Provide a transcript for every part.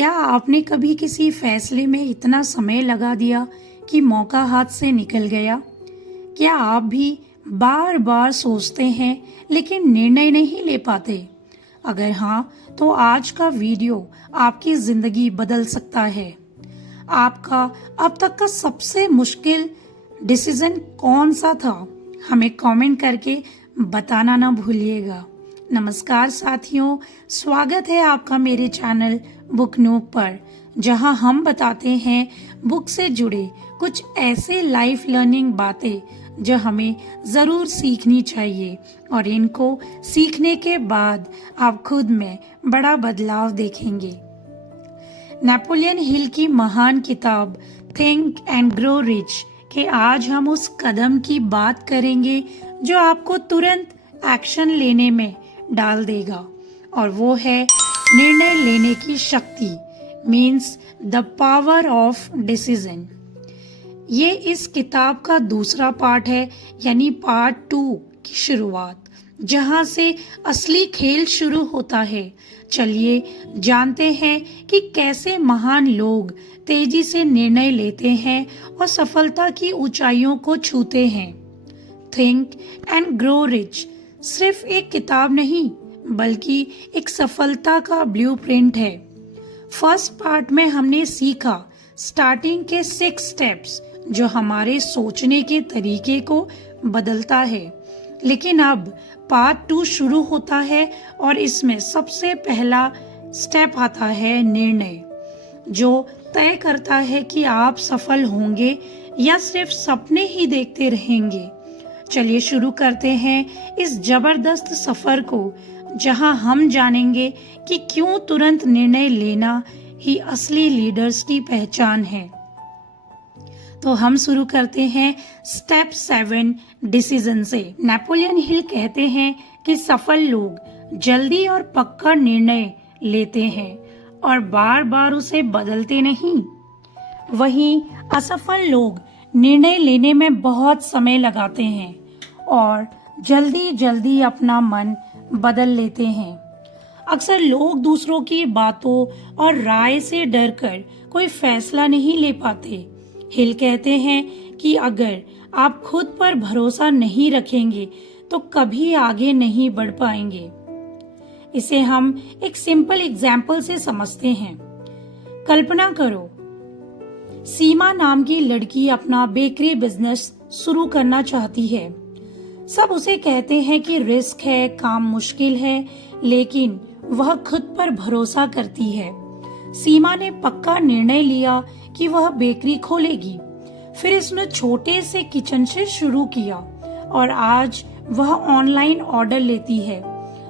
क्या आपने कभी किसी फैसले में इतना समय लगा दिया कि मौका हाथ से निकल गया? क्या आप भी बार बार सोचते हैं लेकिन निर्णय नहीं ले पाते? अगर हाँ, तो आज का वीडियो आपकी जिंदगी बदल सकता है। आपका अब तक का सबसे मुश्किल डिसीजन कौन सा था? हमें कमेंट करके बताना ना भूलिएगा। नमस्कार साथियों, स्वागत है आपका मेरे चैनल बुक नूब पर, जहां हम बताते हैं बुक से जुड़े कुछ ऐसे लाइफ लर्निंग बातें जो हमें जरूर सीखनी चाहिए और इनको सीखने के बाद आप खुद में बड़ा बदलाव देखेंगे। नेपोलियन हिल की महान किताब थिंक एंड ग्रो रिच के आज हम उस कदम की बात करेंगे जो आपको तुरंत एक्शन लेने में डाल देगा, और वो है निर्णय लेने की शक्ति, means the power of decision. ये इस किताब का दूसरा पार्ट है, यानी पार्ट 2 की शुरुआत, जहां से असली खेल शुरू होता है। चलिए जानते हैं कि कैसे महान लोग तेजी से निर्णय लेते हैं और सफलता की ऊंचाइयों को छूते हैं। थिंक एंड ग्रो रिच सिर्फ एक किताब नहीं, बल्कि एक सफलता का ब्लूप्रिंट है। फर्स्ट पार्ट में हमने सीखा स्टार्टिंग के 6 स्टेप्स जो हमारे सोचने के तरीके को बदलता है, लेकिन अब पार्ट 2 शुरू होता है और इसमें सबसे पहला स्टेप आता है निर्णय, जो तय करता है कि आप सफल होंगे या सिर्फ सपने ही देखते रहेंगे। चलिए शुरू करते हैं इस जबरदस्त सफर को, जहां हम जानेंगे कि क्यों तुरंत निर्णय लेना ही असली लीडर्स की पहचान है। तो हम शुरू करते हैं स्टेप 7 डिसीजन से। नेपोलियन हिल कहते हैं कि सफल लोग जल्दी और पक्का निर्णय लेते हैं और बार बार उसे बदलते नहीं। वहीं असफल लोग निर्णय लेने में बहुत समय लगाते हैं और जल्दी जल्दी अपना मन बदल लेते हैं। अक्सर लोग दूसरों की बातों और राय से डरकर कोई फैसला नहीं ले पाते। हिल कहते हैं कि अगर आप खुद पर भरोसा नहीं रखेंगे तो कभी आगे नहीं बढ़ पाएंगे। इसे हम एक सिंपल एग्जाम्पल से समझते हैं। कल्पना करो, सीमा नाम की लड़की अपना बेकरी बिजनेस शुरू करना चाहती है। सब उसे कहते हैं कि रिस्क है, काम मुश्किल है, लेकिन वह खुद पर भरोसा करती है। सीमा ने पक्का निर्णय लिया कि वह बेकरी खोलेगी। फिर इसने छोटे से किचन से शुरू किया और आज वह ऑनलाइन ऑर्डर लेती है।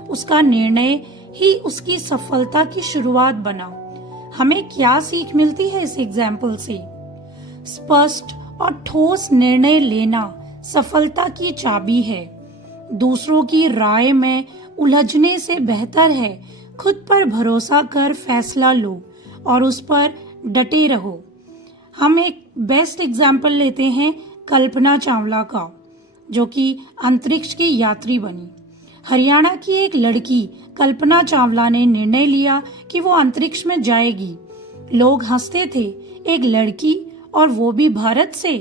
उसका निर्णय ही उसकी सफलता की शुरुआत बना। हमें क्या सीख मिलती है इस एग्जाम्पल से? स्पष्ट और ठोस निर्णय लेना सफलता की चाबी है। दूसरों की राय में उलझने से बेहतर है खुद पर भरोसा कर फैसला लो और उस पर डटे रहो। हम एक बेस्ट एग्जाम्पल लेते हैं कल्पना चावला का, जो कि अंतरिक्ष की यात्री बनी। हरियाणा की एक लड़की कल्पना चावला ने निर्णय लिया कि वो अंतरिक्ष में जाएगी। लोग हंसते थे, एक लड़की और वो भी भारत से,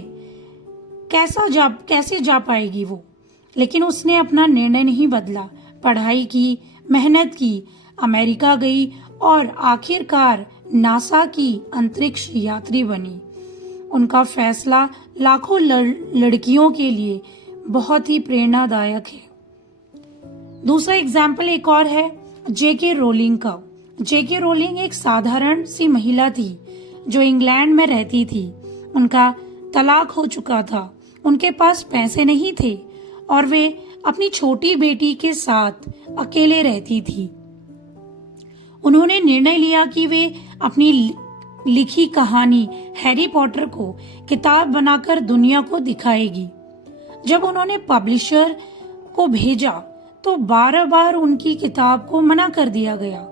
कैसे जा पाएगी वो? लेकिन उसने अपना निर्णय नहीं बदला। पढ़ाई की, मेहनत की, अमेरिका गई और आखिरकार नासा की अंतरिक्ष यात्री बनी। उनका फैसला लाखों लड़कियों के लिए बहुत ही प्रेरणादायक है। दूसरा एग्जाम्पल एक और है जेके रोलिंग का। जेके रोलिंग एक साधारण सी महिला थी जो इंग्लैंड में रहती थी। उनका तलाक हो चुका था, उनके पास पैसे नहीं थे और वे अपनी छोटी बेटी के साथ अकेले रहती थी। उन्होंने निर्णय लिया कि वे अपनी लिखी कहानी हैरी पॉटर को किताब बनाकर दुनिया को दिखाएगी। जब उन्होंने पब्लिशर को भेजा तो बार उनकी किताब को मना कर दिया गया,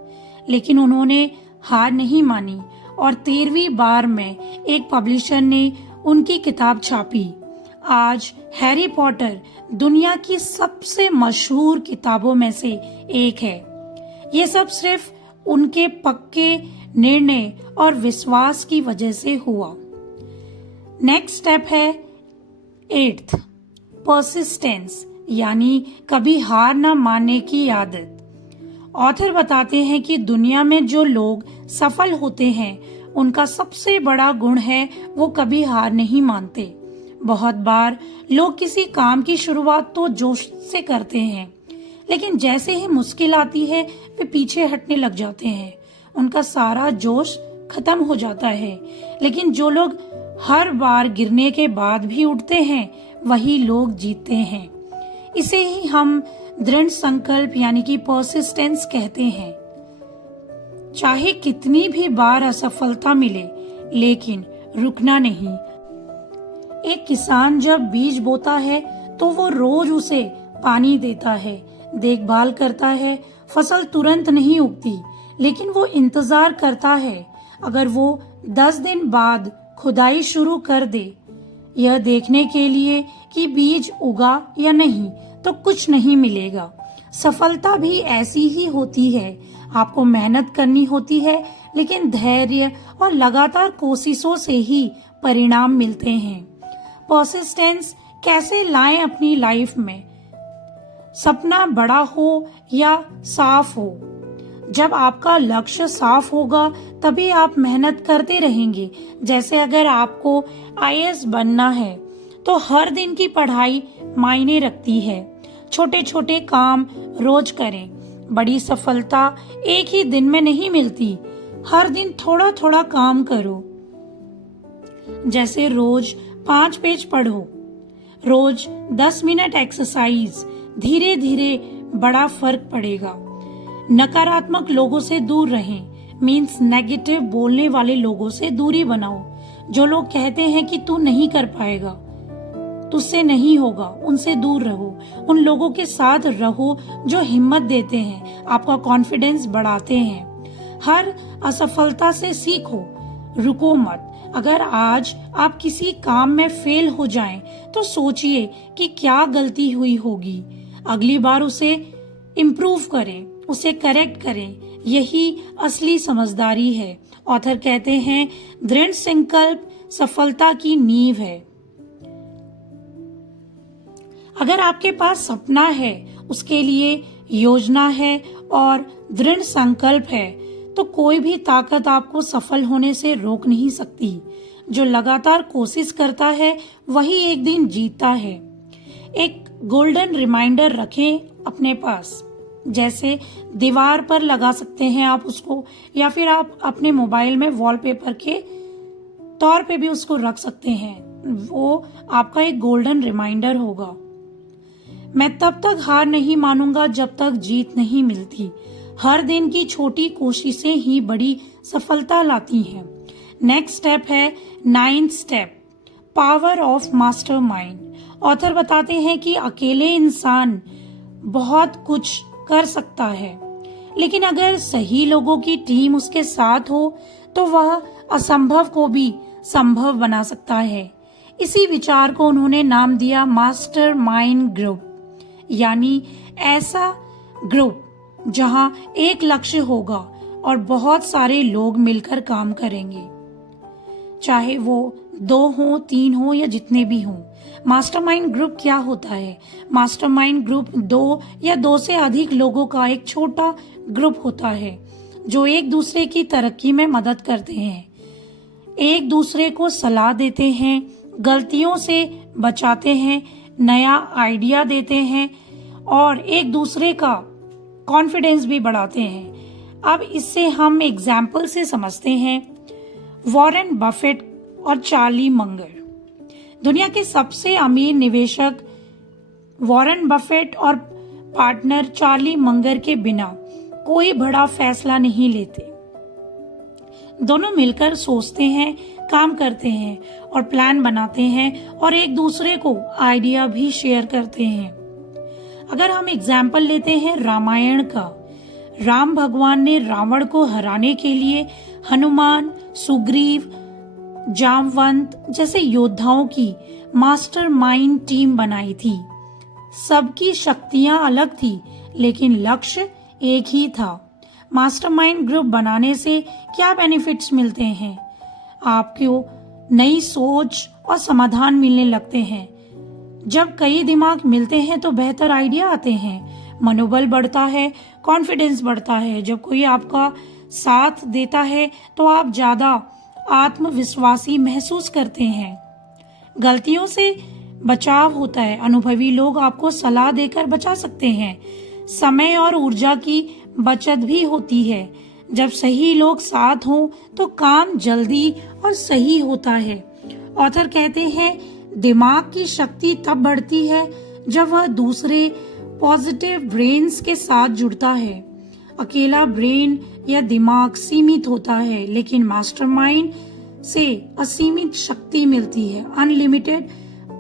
लेकिन उन्होंने हार नहीं मानी और 13वीं बार में एक पब्लिशर ने उनकी किताब छापी। आज हैरी पॉटर दुनिया की सबसे मशहूर किताबों में से एक है। ये सब सिर्फ उनके पक्के निर्णय और विश्वास की वजह से हुआ। नेक्स्ट स्टेप है 8th, परसिस्टेंस, यानी कभी हार ना मानने की आदत। ऑथर बताते हैं कि दुनिया में जो लोग सफल होते हैं उनका सबसे बड़ा गुण है वो कभी हार नहीं मानते। बहुत बार लोग किसी काम की शुरुआत तो जोश से करते हैं, लेकिन जैसे ही मुश्किल आती है वे पीछे हटने लग जाते हैं, उनका सारा जोश खत्म हो जाता है। लेकिन जो लोग हर बार गिरने के बाद भी उठते हैं वही लोग जीतते हैं। इसे ही हम दृढ़ संकल्प यानी कि परसिस्टेंस कहते हैं। चाहे कितनी भी बार असफलता मिले, लेकिन रुकना नहीं। एक किसान जब बीज बोता है तो वो रोज उसे पानी देता है, देखभाल करता है। फसल तुरंत नहीं उगती, लेकिन वो इंतजार करता है। अगर वो 10 दिन बाद खुदाई शुरू कर दे यह देखने के लिए कि बीज उगा या नहीं, तो कुछ नहीं मिलेगा। सफलता भी ऐसी ही होती है। आपको मेहनत करनी होती है, लेकिन धैर्य और लगातार कोशिशों से ही परिणाम मिलते हैं। परसिस्टेंस कैसे लाएं अपनी लाइफ में? सपना बड़ा हो या साफ हो, जब आपका लक्ष्य साफ होगा तभी आप मेहनत करते रहेंगे। जैसे अगर आपको आईएएस बनना है तो हर दिन की पढ़ाई मायने रखती है। छोटे छोटे काम रोज करें। बड़ी सफलता एक ही दिन में नहीं मिलती, हर दिन थोड़ा थोड़ा काम करो। जैसे रोज 5 पेज पढ़ो, रोज 10 मिनट एक्सरसाइज, धीरे धीरे बड़ा फर्क पड़ेगा। नकारात्मक लोगों से दूर रहें, मीन्स नेगेटिव बोलने वाले लोगों से दूरी बनाओ। जो लोग कहते हैं कि तू नहीं कर पाएगा, तुझसे नहीं होगा, उनसे दूर रहो। उन लोगों के साथ रहो जो हिम्मत देते हैं, आपका कॉन्फिडेंस बढ़ाते हैं। हर असफलता से सीखो, रुको मत। अगर आज आप किसी काम में फेल हो जाएं, तो सोचिए कि क्या गलती हुई होगी। अगली बार उसे इम्प्रूव करें, उसे करेक्ट करें। यही असली समझदारी है। ऑथर कहते हैं दृढ़ संकल्प सफलता की नींव है। अगर आपके पास सपना है, उसके लिए योजना है और दृढ़ संकल्प है, तो कोई भी ताकत आपको सफल होने से रोक नहीं सकती। जो लगातार कोशिश करता है वही एक दिन जीतता है। एक गोल्डन रिमाइंडर रखें अपने पास, जैसे दीवार पर लगा सकते हैं आप उसको, या फिर आप अपने मोबाइल में वॉलपेपर के तौर पे भी उसको रख सकते हैं। वो आपका एक गोल्डन रिमाइंडर होगा। मैं तब तक हार नहीं मानूंगा जब तक जीत नहीं मिलती। हर दिन की छोटी कोशिशें ही बड़ी सफलता लाती हैं। नेक्स्ट स्टेप है 9th step, power of mastermind. Author बताते हैं कि अकेले इंसान बहुत कुछ कर सकता है, लेकिन अगर सही लोगों की टीम उसके साथ हो तो वह असंभव को भी संभव बना सकता है। इसी विचार को उन्होंने नाम दिया मास्टरमाइंड ग्रुप, यानी ऐसा ग्रुप जहां एक लक्ष्य होगा और बहुत सारे लोग मिलकर काम करेंगे, चाहे वो 2 हो, 3 हो या जितने भी हों। मास्टरमाइंड ग्रुप क्या होता है? मास्टरमाइंड ग्रुप 2 या 2 से अधिक लोगों का एक छोटा ग्रुप होता है जो एक दूसरे की तरक्की में मदद करते हैं, एक दूसरे को सलाह देते हैं, गलतियों से बचाते हैं, नया आइडिया देते हैं और एक दूसरे का कॉन्फिडेंस भी बढ़ाते हैं। अब इससे हम एग्जाम्पल से समझते हैं। वॉरेन बफेट और चार्ली मंगर, दुनिया के सबसे अमीर निवेशक वॉरेन बफेट और पार्टनर चार्ली मंगर के बिना कोई बड़ा फैसला नहीं लेते। दोनों मिलकर सोचते हैं, काम करते हैं और प्लान बनाते हैं और एक दूसरे को आइडिया भी शेयर करते हैं। अगर हम एग्जाम्पल लेते हैं रामायण का, राम भगवान ने रावण को हराने के लिए हनुमान, सुग्रीव, जामवंत जैसे योद्धाओं की मास्टरमाइंड टीम बनाई थी। सबकी शक्तियां अलग थी, लेकिन लक्ष्य एक ही था। मास्टरमाइंड ग्रुप बनाने से क्या बेनिफिट्स मिलते हैं? आपको नई सोच और समाधान मिलने लगते हैं। जब कई दिमाग मिलते हैं तो बेहतर आइडिया आते हैं, मनोबल बढ़ता है, कॉन्फिडेंस बढ़ता है। जब कोई आपका साथ देता है तो आप ज्यादा आत्मविश्वासी महसूस करते हैं। गलतियों से बचाव होता है, अनुभवी लोग आपको सलाह देकर बचा सकते हैं। समय और ऊर्जा की बचत भी होती है। जब सही लोग साथ हों तो काम जल्दी और सही होता है। ऑथर कहते हैं, दिमाग की शक्ति तब बढ़ती है जब वह दूसरे पॉजिटिव ब्रेन्स के साथ जुड़ता है। अकेला ब्रेन या दिमाग सीमित होता है, लेकिन मास्टरमाइंड से असीमित शक्ति मिलती है, अनलिमिटेड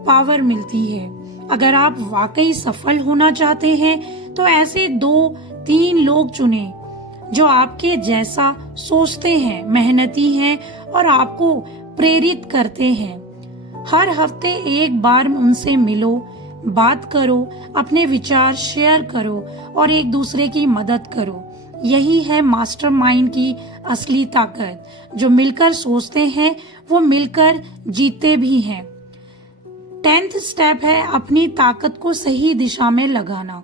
पावर मिलती है। अगर आप वाकई सफल होना चाहते हैं तो ऐसे 2-3 लोग चुनें जो आपके जैसा सोचते हैं, मेहनती हैं और आपको प्रेरित करते हैं। हर हफ्ते एक बार उनसे मिलो, बात करो, अपने विचार शेयर करो और एक दूसरे की मदद करो। यही है मास्टरमाइंड की असली ताकत। जो मिलकर सोचते हैं वो मिलकर जीते भी हैं। 10th स्टेप है अपनी ताकत को सही दिशा में लगाना।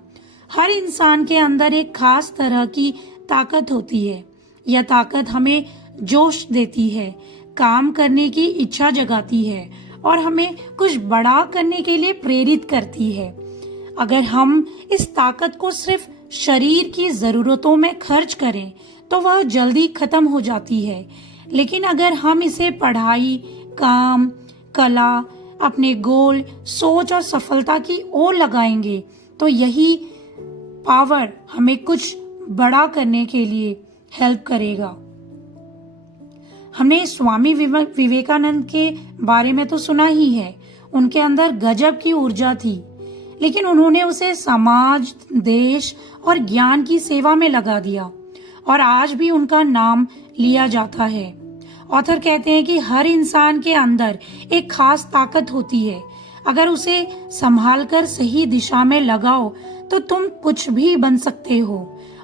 हर इंसान के अंदर एक खास तरह की ताकत होती है। यह ताकत हमें जोश देती है, काम करने की इच्छा जगाती है और हमें कुछ बड़ा करने के लिए प्रेरित करती है। अगर हम इस ताकत को सिर्फ शरीर की जरूरतों में खर्च करें तो वह जल्दी खत्म हो जाती है, लेकिन अगर हम इसे पढ़ाई, काम, कला, अपने गोल, सोच और सफलता की ओर लगाएंगे तो यही पावर हमें कुछ बड़ा करने के लिए हेल्प करेगा। हमने स्वामी विवेकानंद के बारे में तो सुना ही है। उनके अंदर गजब की ऊर्जा थी, लेकिन उन्होंने उसे समाज, देश और ज्ञान की सेवा में लगा दिया और आज भी उनका नाम लिया जाता है। ऑथर कहते हैं कि हर इंसान के अंदर एक खास ताकत होती है। अगर उसे संभालकर सही दिशा में लगाओ तो तुम कुछ भी बन सकते हो।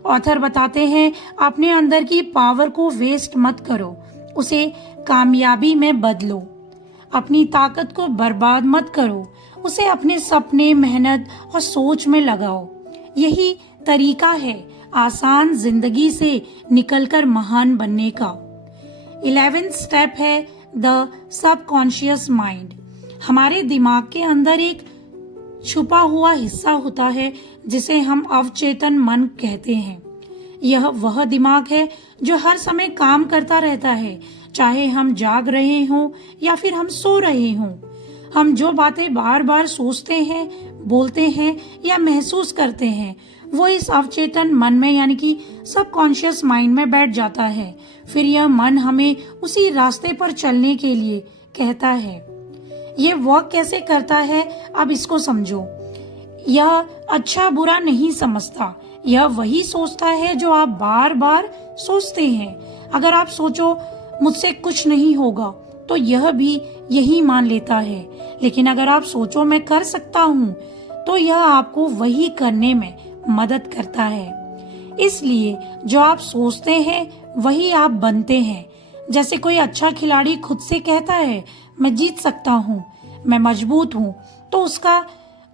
ऑथर बताते हैं, अपने अंदर की पावर को वेस्ट मत करो, उसे कामयाबी में बदलो। अपनी ताकत को बर्बाद मत करो, उसे अपने सपने, मेहनत और सोच में लगाओ। यही तरीका है आसान जिंदगी से निकलकर महान बनने का। 11th स्टेप है द सबकॉन्शियस माइंड। हमारे दिमाग के अंदर एक छुपा हुआ हिस्सा होता है जिसे हम अवचेतन मन कहते हैं। यह वह दिमाग है जो हर समय काम करता रहता है, चाहे हम जाग रहे हों या फिर हम सो रहे हों। हम जो बातें बार बार सोचते हैं, बोलते हैं या महसूस करते हैं वो इस अवचेतन मन में यानी कि सबकॉन्शियस माइंड में बैठ जाता है। फिर यह मन हमें उसी रास्ते पर चलने के लिए कहता है। ये वर्क कैसे करता है, अब इसको समझो। यह अच्छा बुरा नहीं समझता, यह वही सोचता है जो आप बार बार सोचते हैं। अगर आप सोचो मुझसे कुछ नहीं होगा तो यह भी यही मान लेता है, लेकिन अगर आप सोचो मैं कर सकता हूँ तो यह आपको वही करने में मदद करता है। इसलिए जो आप सोचते हैं वही आप बनते हैं। जैसे कोई अच्छा खिलाड़ी खुद से कहता है मैं जीत सकता हूँ, मैं मजबूत हूँ, तो उसका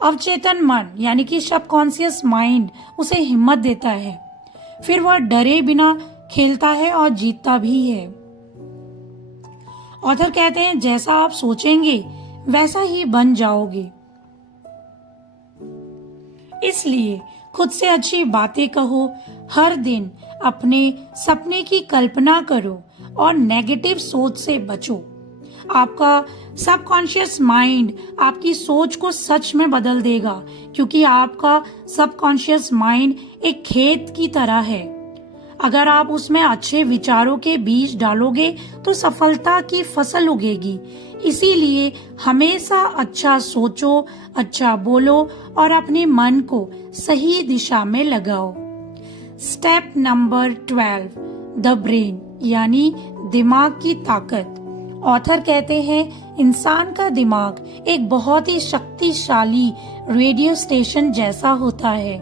अवचेतन मन यानी कि सबकॉन्शियस माइंड उसे हिम्मत देता है। फिर वह डरे बिना खेलता है और जीतता भी है। ऑथर कहते हैं, जैसा आप सोचेंगे वैसा ही बन जाओगे। इसलिए खुद से अच्छी बातें कहो, हर दिन अपने सपने की कल्पना करो और नेगेटिव सोच से बचो। आपका सबकॉन्शियस माइंड आपकी सोच को सच में बदल देगा, क्योंकि आपका सबकॉन्शियस माइंड एक खेत की तरह है। अगर आप उसमें अच्छे विचारों के बीज डालोगे तो सफलता की फसल उगेगी। इसीलिए हमेशा अच्छा सोचो, अच्छा बोलो और अपने मन को सही दिशा में लगाओ। स्टेप नंबर 12, द ब्रेन यानी दिमाग की ताकत। ऑथर कहते हैं, इंसान का दिमाग एक बहुत ही शक्तिशाली रेडियो स्टेशन जैसा होता है।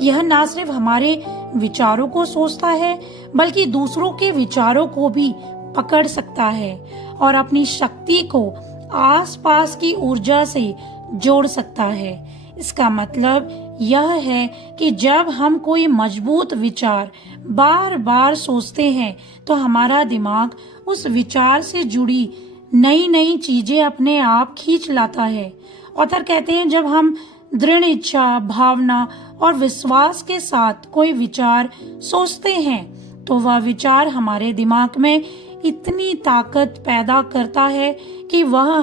यह न सिर्फ हमारे विचारों को सोचता है बल्कि दूसरों के विचारों को भी पकड़ सकता है और अपनी शक्ति को आसपास की ऊर्जा से जोड़ सकता है। इसका मतलब यह है कि जब हम कोई मजबूत विचार बार बार सोचते हैं तो हमारा दिमाग उस विचार से जुड़ी नई नई चीजें अपने आप खींच लाता है। ऑथर कहते हैं जब हम दृढ़ इच्छा, भावना और विश्वास के साथ कोई विचार सोचते हैं तो वह विचार हमारे दिमाग में इतनी ताकत पैदा करता है कि वह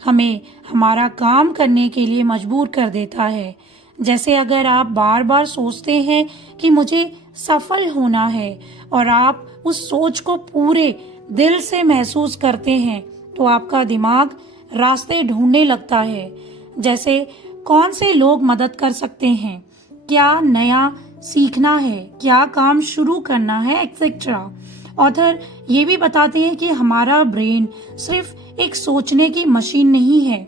हमें हमारा काम करने के लिए मजबूर कर देता है। जैसे अगर आप बार बार सोचते हैं कि मुझे सफल होना है और आप उस सोच को पूरे दिल से महसूस करते हैं तो आपका दिमाग रास्ते ढूंढने लगता है, जैसे कौन से लोग मदद कर सकते हैं, क्या नया सीखना है, क्या काम शुरू करना है, एक्सेट्रा। ऑथर ये भी बताते हैं कि हमारा ब्रेन सिर्फ एक सोचने की मशीन नहीं है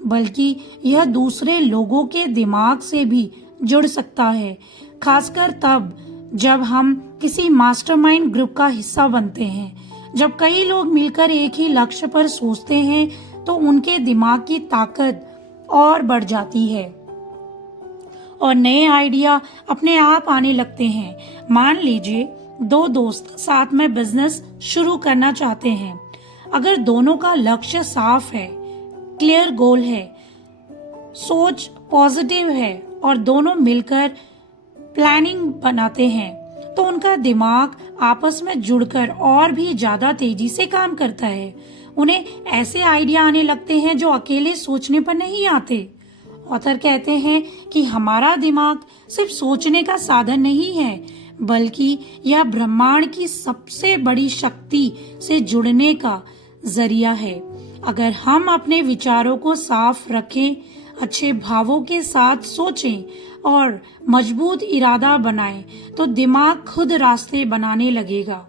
बल्कि यह दूसरे लोगों के दिमाग से भी जुड़ सकता है, खासकर तब जब हम किसी मास्टरमाइंड ग्रुप का हिस्सा बनते हैं। जब कई लोग मिलकर एक ही लक्ष्य पर सोचते हैं तो उनके दिमाग की ताकत और बढ़ जाती है और नए आइडिया अपने आप आने लगते हैं। मान लीजिए दो दोस्त साथ में बिजनेस शुरू करना चाहते हैं। अगर दोनों का लक्ष्य साफ है, क्लियर गोल है, सोच पॉजिटिव है और दोनों मिलकर प्लानिंग बनाते हैं तो उनका दिमाग आपस में जुड़कर और भी ज्यादा तेजी से काम करता है। उन्हें ऐसे आइडिया आने लगते हैं जो अकेले सोचने पर नहीं आते। ऑथर कहते हैं कि हमारा दिमाग सिर्फ सोचने का साधन नहीं है बल्कि यह ब्रह्मांड की सबसे बड़ी शक्ति से जुड़ने का जरिया है। अगर हम अपने विचारों को साफ रखें, अच्छे भावों के साथ सोचें और मजबूत इरादा बनाएं तो दिमाग खुद रास्ते बनाने लगेगा।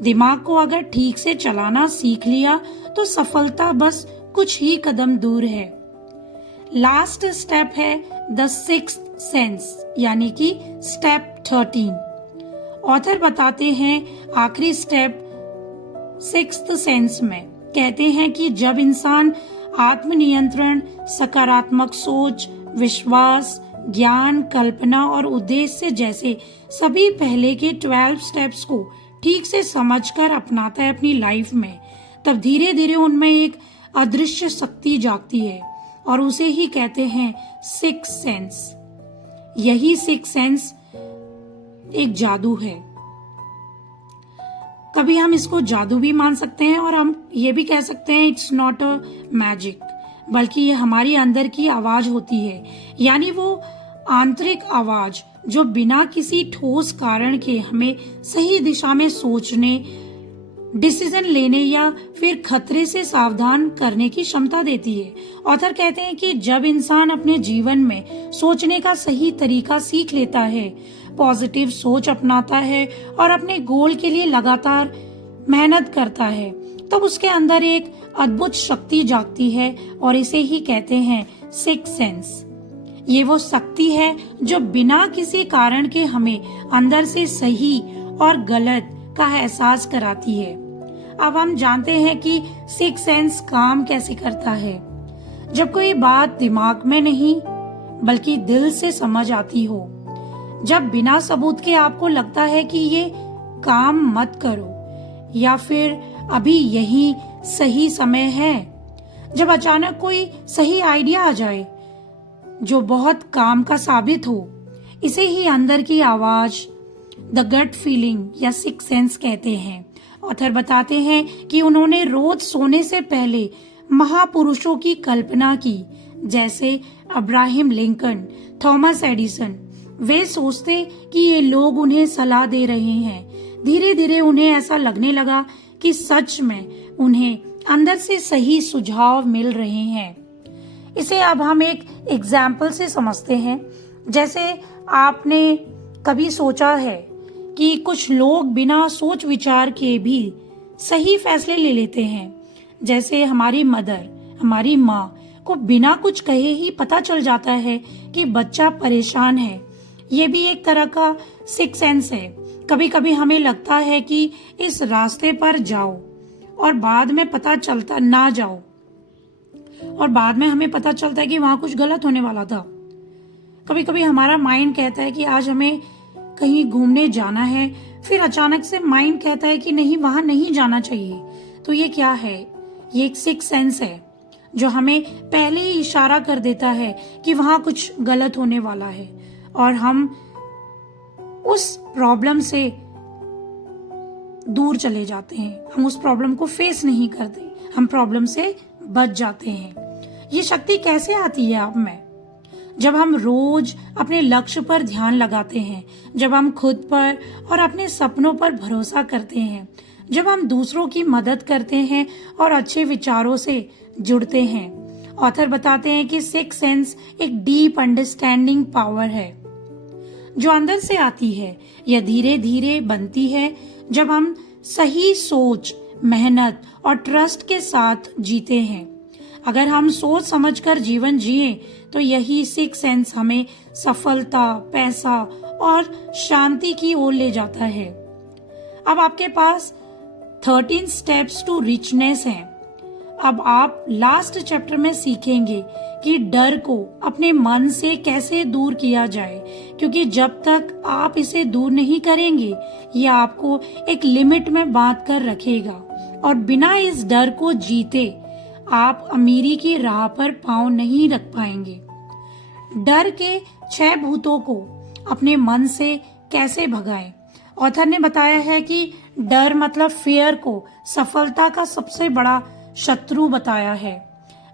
दिमाग को अगर ठीक से चलाना सीख लिया तो सफलता बस कुछ ही कदम दूर है। लास्ट स्टेप है द सिक्स्थ सेंस यानी कि स्टेप 13। ऑथर बताते हैं आखिरी स्टेप सिक्स्थ सेंस में कहते हैं कि जब इंसान आत्मनियंत्रण, सकारात्मक सोच, विश्वास, ज्ञान, कल्पना और उद्देश्य जैसे सभी पहले के 12 स्टेप्स को ठीक से समझकर अपनाता है अपनी लाइफ में, तब धीरे धीरे उनमें एक अदृश्य शक्ति जागती है और उसे ही कहते हैं सिक्स्थ सेंस। यही सिक्स्थ सेंस एक जादू है। कभी हम इसको जादू भी मान सकते हैं और हम ये भी कह सकते हैं इट्स नॉट अ मैजिक, बल्कि ये हमारी अंदर की आवाज होती है, यानी वो आंतरिक आवाज जो बिना किसी ठोस कारण के हमें सही दिशा में सोचने, डिसीजन लेने या फिर खतरे से सावधान करने की क्षमता देती है। ऑथर कहते हैं कि जब इंसान अपने जीवन में सोचने का सही तरीका सीख लेता है, पॉजिटिव सोच अपनाता है और अपने गोल के लिए लगातार मेहनत करता है, तो उसके अंदर एक अद्भुत शक्ति जागती है और इसे ही कहते हैं सिक्स्थ सेंस। ये वो शक्ति है जो बिना किसी कारण के हमें अंदर से सही और गलत का एहसास कराती है। अब हम जानते हैं कि सिक्स्थ सेंस काम कैसे करता है। जब कोई बात दिमाग में नहीं बल्कि दिल से समझ आती हो, जब बिना सबूत के आपको लगता है कि ये काम मत करो या फिर अभी यही सही समय है, जब अचानक कोई सही आइडिया आ जाए जो बहुत काम का साबित हो, इसे ही अंदर की आवाज, द गट फीलिंग या सिक्स्थ सेंस कहते हैं। ऑथर बताते हैं कि उन्होंने रोज सोने से पहले महापुरुषों की कल्पना की, जैसे अब्राहम लिंकन, थॉमस एडिसन। वे सोचते कि ये लोग उन्हें सलाह दे रहे हैं। धीरे धीरे उन्हें ऐसा लगने लगा कि सच में उन्हें अंदर से सही सुझाव मिल रहे हैं। इसे अब हम एक एग्जाम्पल से समझते हैं। जैसे आपने कभी सोचा है कि कुछ लोग बिना सोच विचार के भी सही फैसले ले लेते हैं। जैसे हमारी मदर, हमारी माँ को बिना कुछ कहे ही पता चल जाता है कि बच्चा परेशान है ये भी एक तरह का सिक्स सेंस है। कभी कभी हमें लगता है कि इस रास्ते पर जाओ और बाद में पता चलता ना जाओ, और बाद में हमें पता चलता है कि वहां कुछ गलत होने वाला था। कभी कभी हमारा माइंड कहता है कि आज हमें कहीं घूमने जाना है, फिर अचानक से माइंड कहता है कि नहीं, वहां नहीं जाना चाहिए। तो ये क्या है? ये एक सिक्स सेंस है जो हमें पहले ही इशारा कर देता है कि वहां कुछ गलत होने वाला है, और हम उस प्रॉब्लम से दूर चले जाते हैं। हम उस प्रॉब्लम को फेस नहीं करते, हम प्रॉब्लम से बच जाते हैं। ये शक्ति कैसे आती है आप में? जब हम रोज अपने लक्ष्य पर ध्यान लगाते हैं, जब हम खुद पर और अपने सपनों पर भरोसा करते हैं, जब हम दूसरों की मदद करते हैं और अच्छे विचारों से जुड़ते हैं। ऑथर बताते हैं कि सिक्स सेंस एक डीप अंडरस्टैंडिंग पावर है जो अंदर से आती है। यह धीरे धीरे बनती है जब हम सही सोच, मेहनत और ट्रस्ट के साथ जीते हैं। अगर हम सोच समझकर जीवन जिए तो यही सिक्स सेंस हमें सफलता, पैसा और शांति की ओर ले जाता है। अब आपके पास 13 स्टेप्स टू रिचनेस हैं। अब आप लास्ट चैप्टर में सीखेंगे कि डर को अपने मन से कैसे दूर किया जाए, क्योंकि जब तक आप इसे दूर नहीं करेंगे यह आपको एक लिमिट में बांध कर रखेगा, और बिना इस डर को जीते आप अमीरी की राह पर पांव नहीं रख पाएंगे। डर के 6 भूतों को अपने मन से कैसे भगाएं? ऑथर ने बताया है कि डर मतलब फियर को सफलता का सबसे बड़ा शत्रु बताया है।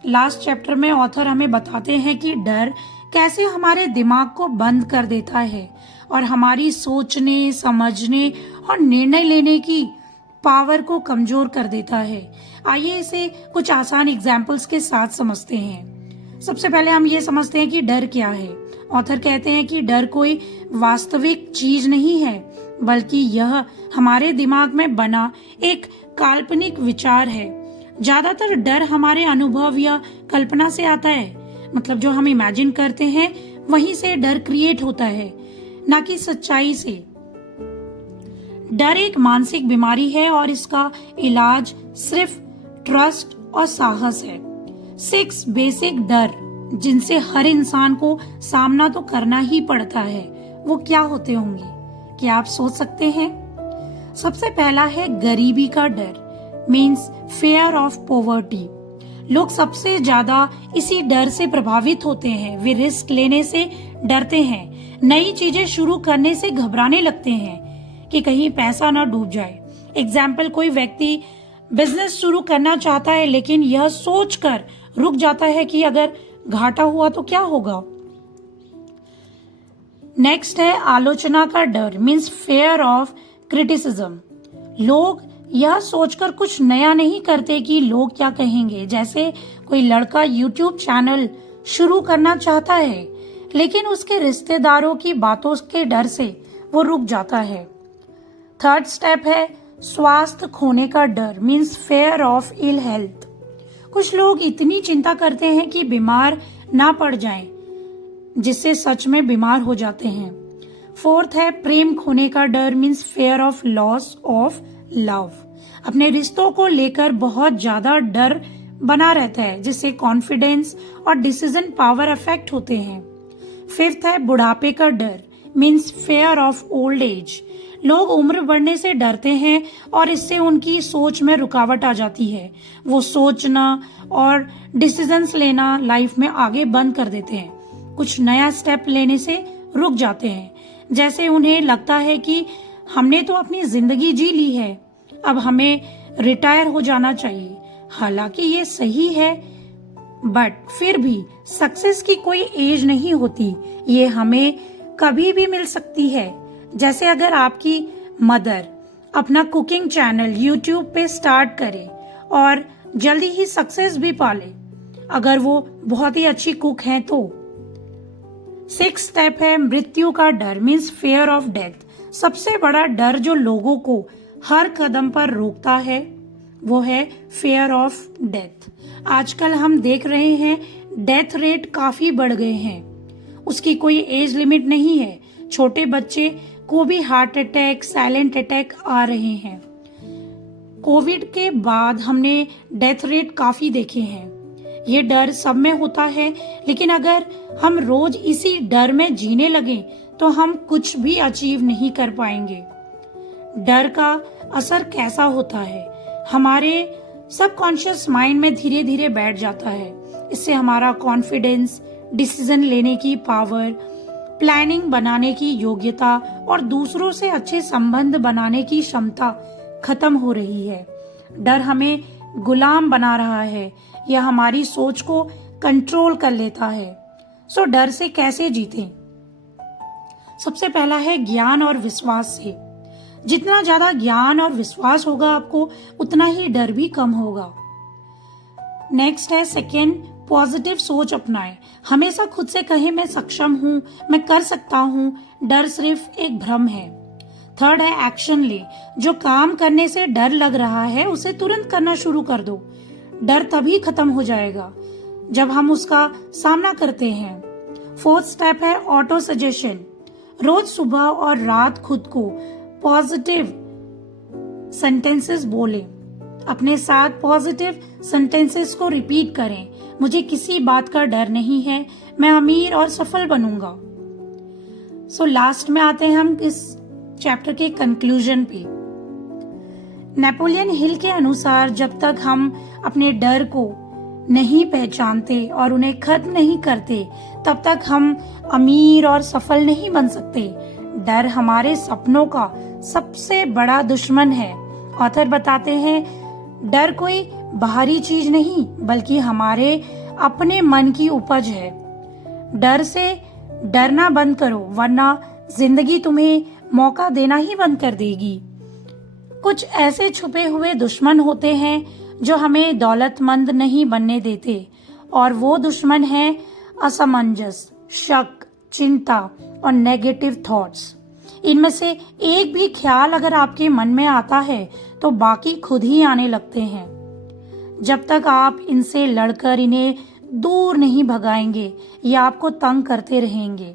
लास्ट चैप्टर में ऑथर हमें बताते हैं कि डर कैसे हमारे दिमाग को बंद कर देता है और हमारी सोचने, समझने और निर्णय लेने की पावर को कमजोर कर देता है। आइए इसे कुछ आसान एग्जाम्पल्स के साथ समझते हैं। सबसे पहले हम ये समझते हैं कि डर क्या है। ऑथर कहते हैं कि डर कोई वास्तविक चीज नहीं है, बल्कि यह हमारे दिमाग में बना एक काल्पनिक विचार है। ज्यादातर डर हमारे अनुभव या कल्पना से आता है, मतलब जो हम इमेजिन करते हैं वहीं से डर क्रिएट होता है, ना कि सच्चाई से। डर एक मानसिक बीमारी है और इसका इलाज सिर्फ ट्रस्ट और साहस है। 6 बेसिक डर जिनसे हर इंसान को सामना तो करना ही पड़ता है, वो क्या होते होंगे? क्या आप सोच सकते हैं? सबसे पहला है गरीबी का डर, मीन्स फेयर ऑफ पॉवर्टी। लोग सबसे ज्यादा इसी डर से प्रभावित होते हैं। वे रिस्क लेने से डरते हैं, नई चीजें शुरू करने से घबराने लगते हैं कि कहीं पैसा ना डूब जाए। एग्जाम्पल, कोई व्यक्ति बिजनेस शुरू करना चाहता है लेकिन यह सोचकर रुक जाता है कि अगर घाटा हुआ तो क्या होगा। नेक्स्ट है आलोचना का डर, मीन्स फेयर ऑफ क्रिटिसिज्म। लोग यह सोचकर कुछ नया नहीं करते कि लोग क्या कहेंगे। जैसे कोई लड़का यूट्यूब चैनल शुरू करना चाहता है लेकिन उसके रिश्तेदारों की बातों के डर से वो रुक जाता है। थर्ड स्टेप है स्वास्थ्य खोने का डर, means fear of ill health. कुछ लोग इतनी चिंता करते हैं कि बीमार ना पड़ जाएं, जिससे सच में बीमार हो जाते हैं। फोर्थ है प्रेम खोने का डर, means fear of loss of love. अपने रिश्तों को लेकर बहुत ज्यादा डर बना रहता है, जिससे कॉन्फिडेंस और डिसीजन पावर अफेक्ट होते हैं। फिफ्थ है बुढ़ापे का डर, means fear of old age. लोग उम्र बढ़ने से डरते हैं और इससे उनकी सोच में रुकावट आ जाती है। वो सोचना और डिसीजंस लेना लाइफ में आगे बंद कर देते हैं, कुछ नया स्टेप लेने से रुक जाते हैं। जैसे उन्हें लगता है कि हमने तो अपनी जिंदगी जी ली है, अब हमें रिटायर हो जाना चाहिए। हालांकि ये सही है, बट फिर भी सक्सेस की कोई एज नहीं होती, ये हमें कभी भी मिल सकती है। जैसे अगर आपकी मदर अपना कुकिंग चैनल यूट्यूब पे स्टार्ट करे और जल्दी ही सक्सेस भी पाले, अगर वो बहुत ही अच्छी कुक हैं तो। 6 स्टेप है मृत्यु का डर, मीन्स फेयर ऑफ डेथ। सबसे बड़ा डर जो लोगों को हर कदम पर रोकता है वो है फेयर ऑफ डेथ। आजकल हम देख रहे हैं डेथ रेट काफी बढ़ गए हैं, उसकी कोई एज लिमिट नहीं है। छोटे बच्चे को भी हार्ट अटैक, साइलेंट अटैक आ रहे हैं। कोविड के बाद हमने डेथ रेट काफी देखे हैं। ये डर सब में होता है, लेकिन अगर हम रोज इसी डर में जीने लगे तो हम कुछ भी अचीव नहीं कर पाएंगे। डर का असर कैसा होता है? हमारे सबकॉन्शियस माइंड में धीरे धीरे बैठ जाता है। इससे हमारा कॉन्फिडेंस, डिसीजन लेने की पावर, प्लानिंग बनाने की योग्यता और दूसरों से अच्छे संबंध बनाने की क्षमता खत्म हो रही है। डर हमें गुलाम बना रहा है, यह हमारी सोच को कंट्रोल कर लेता है। सो डर से कैसे जीतें? सबसे पहला है ज्ञान और विश्वास से। जितना ज्यादा ज्ञान और विश्वास होगा आपको, उतना ही डर भी कम होगा। नेक्स्ट है सेकेंड, पॉजिटिव सोच अपनाएं। हमेशा खुद से कहें मैं सक्षम हूँ, मैं कर सकता हूँ, डर सिर्फ एक भ्रम है। थर्ड है एक्शन ले। जो काम करने से डर लग रहा है उसे तुरंत करना शुरू कर दो। डर तभी खत्म हो जाएगा जब हम उसका सामना करते हैं। फोर्थ स्टेप है ऑटो सजेशन। रोज सुबह और रात खुद को पॉजिटिव सेंटेंसेस बोले। अपने साथ पॉजिटिव सेंटेंसेस को रिपीट करें। मुझे किसी बात का डर नहीं है, मैं अमीर और सफल बनूंगा। सो लास्ट में आते हैं हम इस चैप्टर के कंक्लूजन पे। नेपोलियन हिल के अनुसार जब तक हम अपने डर को नहीं पहचानते और उन्हें खत्म नहीं करते, तब तक हम अमीर और सफल नहीं बन सकते। डर हमारे सपनों का सबसे बड़ा दुश्मन है। ऑथर बताते हैं डर कोई बाहरी चीज नहीं, बल्कि हमारे अपने मन की उपज है। डर से डरना बंद करो, वरना जिंदगी तुम्हें मौका देना ही बंद कर देगी। कुछ ऐसे छुपे हुए दुश्मन होते हैं जो हमें दौलतमंद नहीं बनने देते, और वो दुश्मन है असमंजस, शक, चिंता और नेगेटिव थॉट्स। इनमें से एक भी ख्याल अगर आपके मन में आता है तो बाकी खुद ही आने लगते हैं। जब तक आप इनसे लड़कर इन्हें दूर नहीं भगाएंगे, ये आपको तंग करते रहेंगे।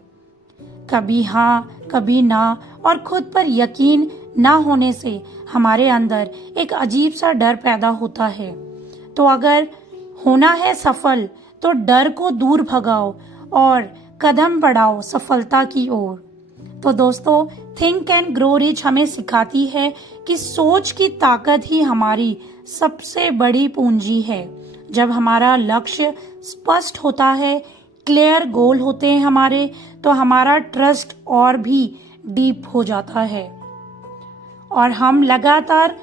कभी हाँ, कभी ना, और खुद पर यकीन ना होने से हमारे अंदर एक अजीब सा डर पैदा होता है। तो अगर होना है सफल, तो डर को दूर भगाओ और कदम बढ़ाओ सफलता की ओर। तो दोस्तों, थिंक एंड ग्रो रिच हमें सिखाती है कि सोच की ताकत ही हमारी सबसे बड़ी पूंजी है। जब हमारा लक्ष्य स्पष्ट होता है, क्लियर गोल होते हैं हमारे, तो हमारा ट्रस्ट और भी डीप हो जाता है और हम लगातार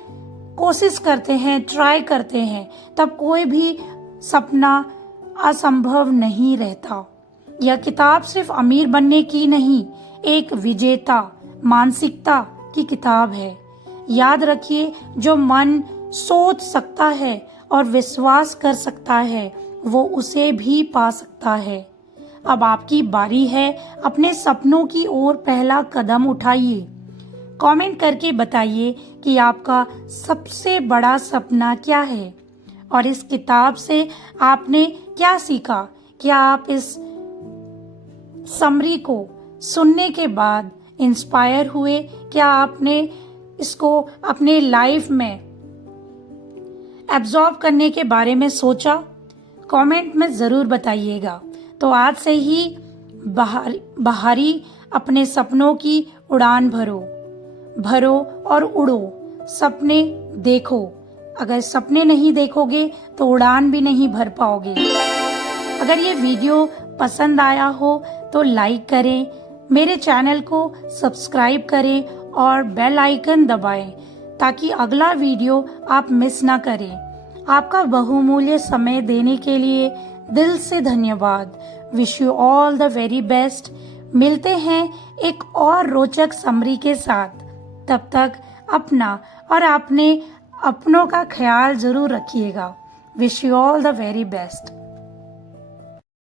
कोशिश करते हैं, ट्राई करते हैं, तब कोई भी सपना असंभव नहीं रहता। यह किताब सिर्फ अमीर बनने की नहीं, एक विजेता मानसिकता की किताब है। याद रखिए, जो मन सोच सकता है और विश्वास कर सकता है, वो उसे भी पा सकता है। अब आपकी बारी है, अपने सपनों की ओर पहला कदम उठाइए। कमेंट करके बताइए कि आपका सबसे बड़ा सपना क्या है और इस किताब से आपने क्या सीखा। क्या आप इस समरी को सुनने के बाद इंस्पायर हुए? क्या आपने इसको अपने लाइफ में एब्जॉर्ब करने के बारे में सोचा? कमेंट में जरूर बताइएगा। तो आज से ही बाहरी अपने सपनों की उड़ान भरो और उड़ो। सपने देखो। अगर सपने नहीं देखोगे तो उड़ान भी नहीं भर पाओगे। अगर ये वीडियो पसंद आया हो तो लाइक करें, मेरे चैनल को सब्सक्राइब करें और बेल आइकन दबाएं ताकि अगला वीडियो आप मिस ना करें। आपका बहुमूल्य समय देने के लिए दिल से धन्यवाद। Wish you all the very best. मिलते हैं एक और रोचक समरी के साथ। तब तक अपना और अपने अपनों का ख्याल जरूर रखिएगा। Wish you all the very best.